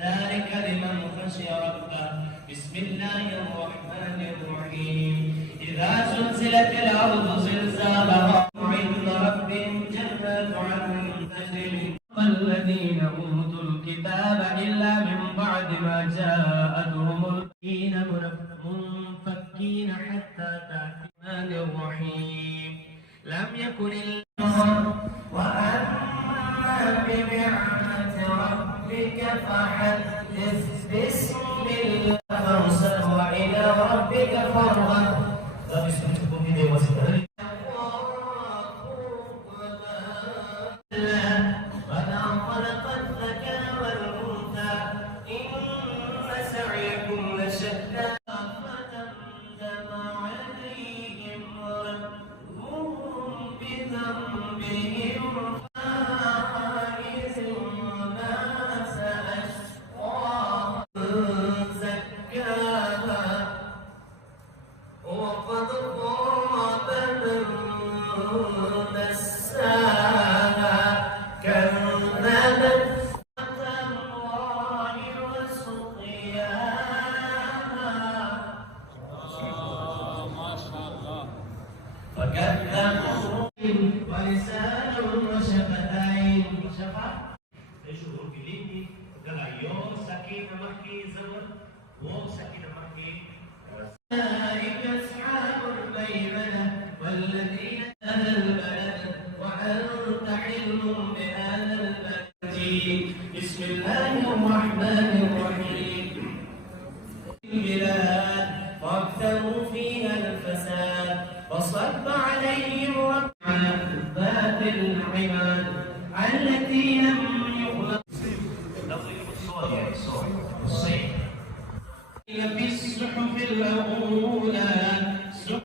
ذلك لمن خشي ربه. بسم الله الرحمن الرحيم. إذا زلزلت الأرض زلزالها عند ربهم جنات عدن تجري الذين أوتوا الكتاب إلا من بعد ما جاءتهم البينة منفكين حتى تأتي الرحمن الرحيم. لم يكن وأما بنعمة ربك فحدث. بسم الله فارسل وإلى ربك فارغب. ولا خلق الذكر والأنثى إن سعيكم لشتى فدمدم عليهم ربهم بذنبهم فائز الناس أشقاها زكاها وقد خاب من دساها كذبت الله وسقياها فكذبوا ولسان وشفتين. شفا شهور كليني تغير سكينة محكي زمن وسكينة محكي. أولئك أصحاب الميمنة والذين أهل البلد وأنت حل بهذا البلد. بسم الله الرحمن الرحيم. البلاد فاكثروا فيها الفساد وصب عليهم ربنا ذات العماد التي لم يخلق في الصحف الأولى